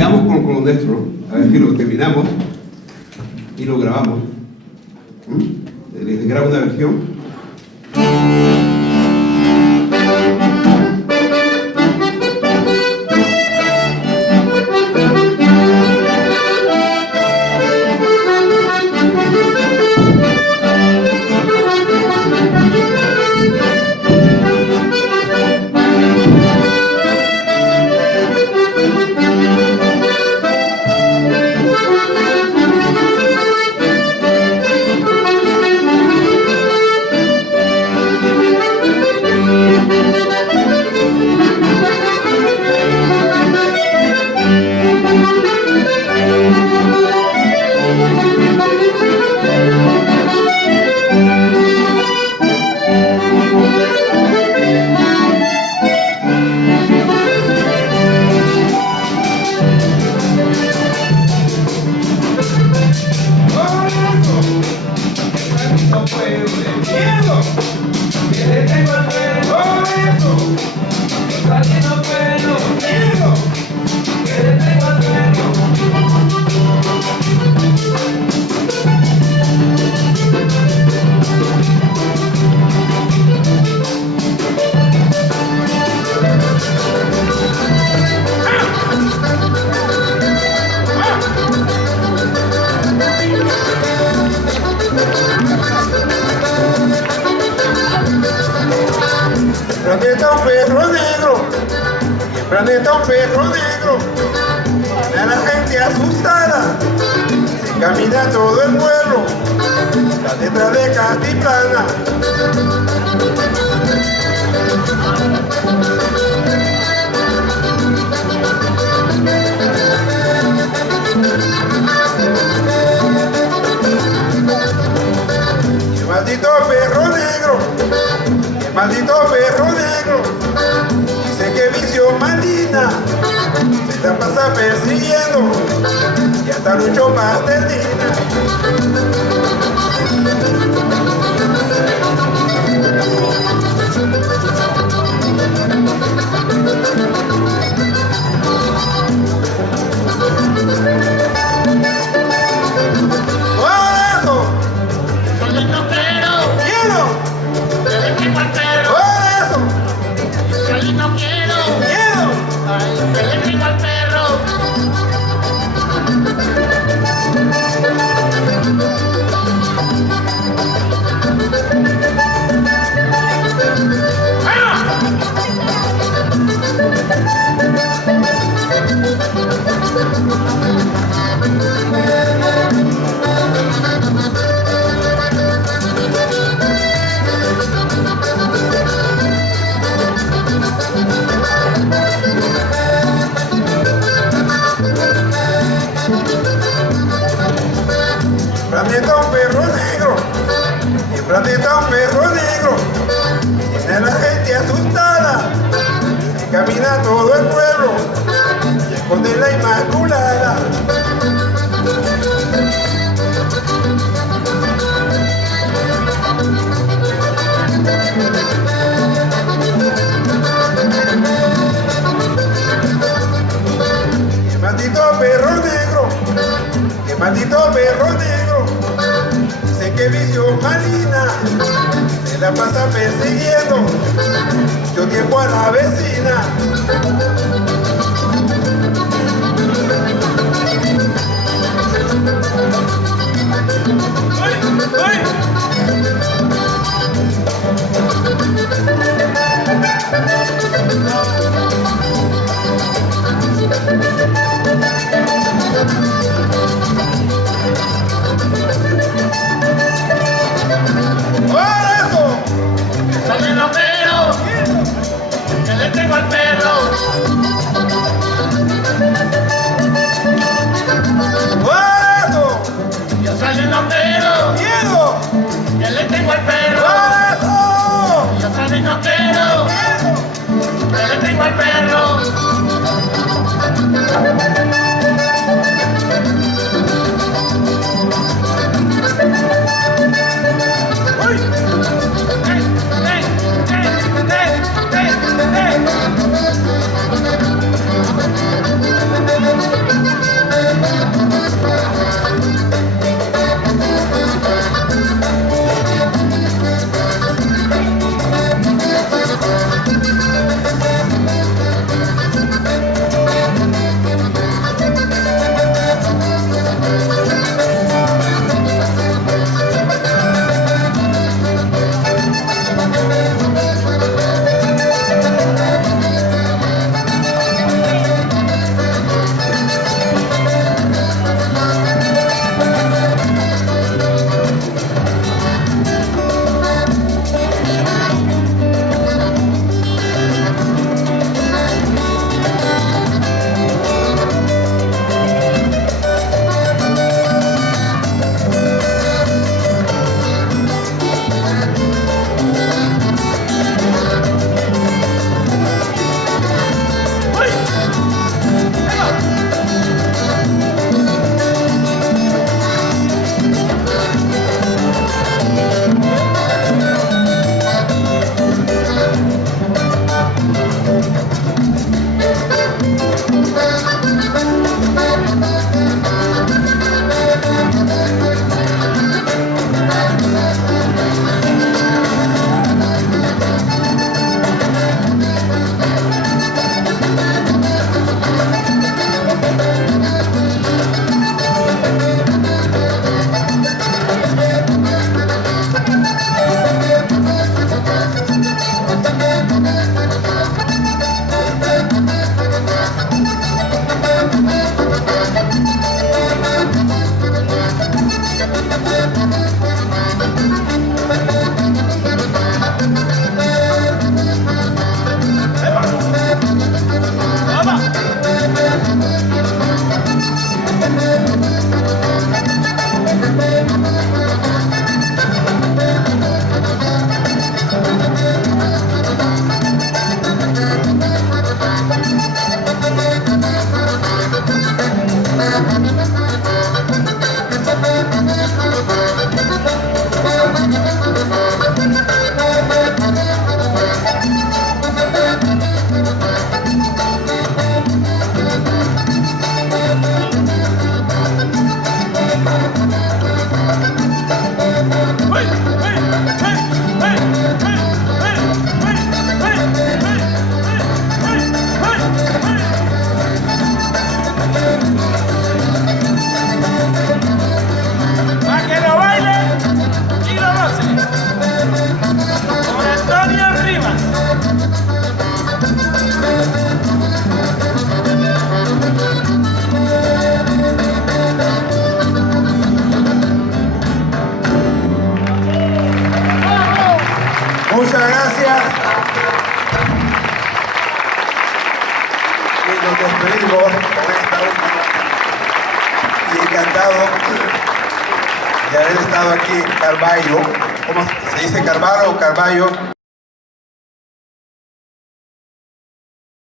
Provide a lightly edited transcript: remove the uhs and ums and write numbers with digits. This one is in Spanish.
sigamos con lo nuestro, a ver si lo terminamos y lo grabamos. Les grabo una versión. Planeta un perro negro, y el planeta un perro negro, a la gente asustada, se camina todo el pueblo, la letra de Castiplana. Y el maldito perro negro, el maldito perro negro, dice que vicio malina, se la pasa persiguiendo, y hasta Lucho más termina. Planeta un perro negro, el planeta un perro negro, tiene a la gente asustada, se camina todo el pueblo, se esconde la Inmaculada. El maldito perro negro, el maldito perro negro, dice que vicio malina, se la pasa persiguiendo mucho tiempo a la vecina. Soy el loquero, que le tengo al perro. nos despedimos con esta última. Y encantado de haber estado aquí en Carballo. ¿Cómo se dice Carvalho o Carballo?